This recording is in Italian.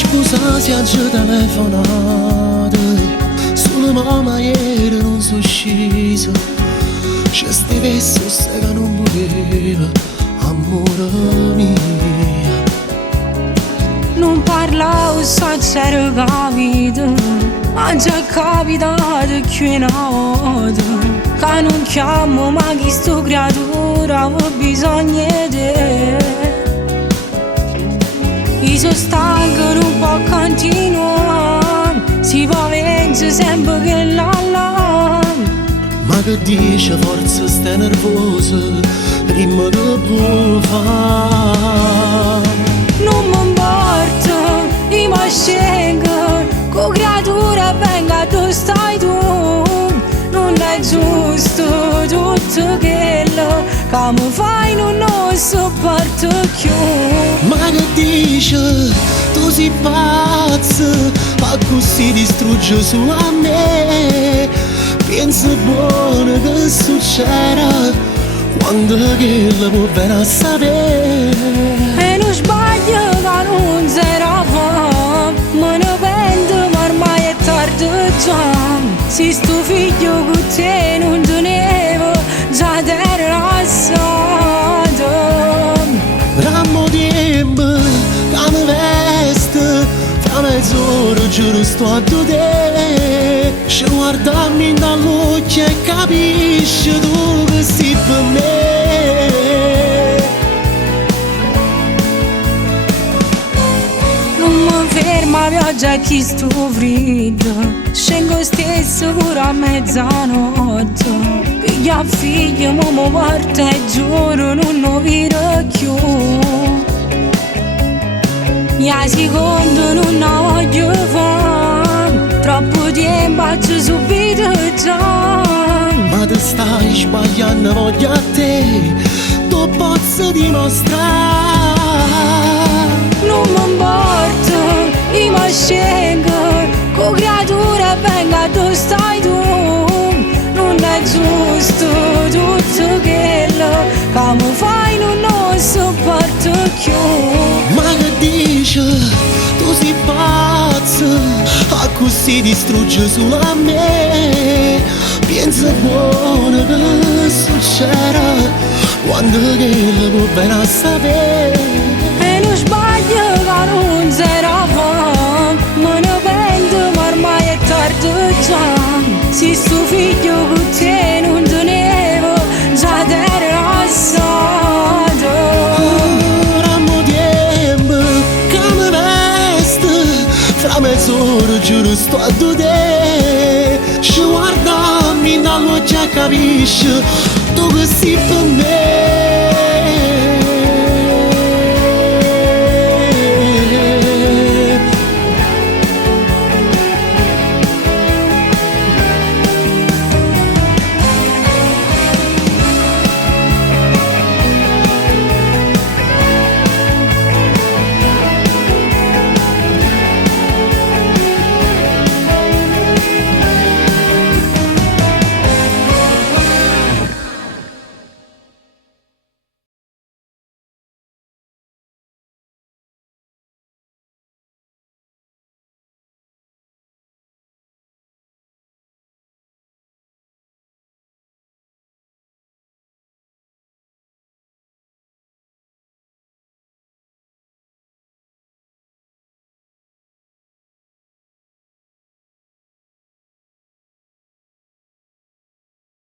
Scusa se oggi telefonata, solo mamma ieri non sono scesa. C'è ste verso che non voleva, amore mio. Non parlavo sincero capito, ma già capitato che una volta che non chiamo ma chi sto creatura ho bisogno di te. Io sono stanco, non può continuare, si può vincere sempre che la. Ma che dice forza stai nervosa, prima che può fare. Non mi importa, io mi scelgo, con creatura venga dove stai tu. Non è giusto tutto quello che mi fai, non lo sopporto più. Ma che dice, tu sei pazza, ma così distrugge su a me. Pensa buono che succederà quando che la può bene a sapere. E non sbaglio che non sarà, me ne pento ma ormai è tardi già. Se sto figlio con te non tenevo, già t'ero passato. Rammo tempo che mi veste, fra mezz'ora giuro sto a te. Ci guardammi dall'occhio e capisci tu che sei per me. Non mi ferma pioggia chi sto freddo, scengo stesso pure a mezzanotte. Piglia figlio, mo mi porta e giuro non lo vedo più. Ya secondo non la voglio fare, troppo tempo c'è subito già. Ma te stai sbagliando, voglio a te, tu posso dimostrare. Non mi importa, io mi scelgo, con creatura venga dove stai tu. Non è giusto tutto quello che mi fai, non lo sopporto più. Ma che dice, tu sei pazza, a così distrugge solo a me. Pensa buono che succederà quando che la può bene a sapere. E non sbaglio che non sarà, me ne pento ma ormai è tardi già. Se sto figlio con te non tenevo, già t'ero passato. Rammo tempo che mi veste, fra mezz'ora giuro sto a te. Ci guardammi dall'occhio e capisci tu che sei per me.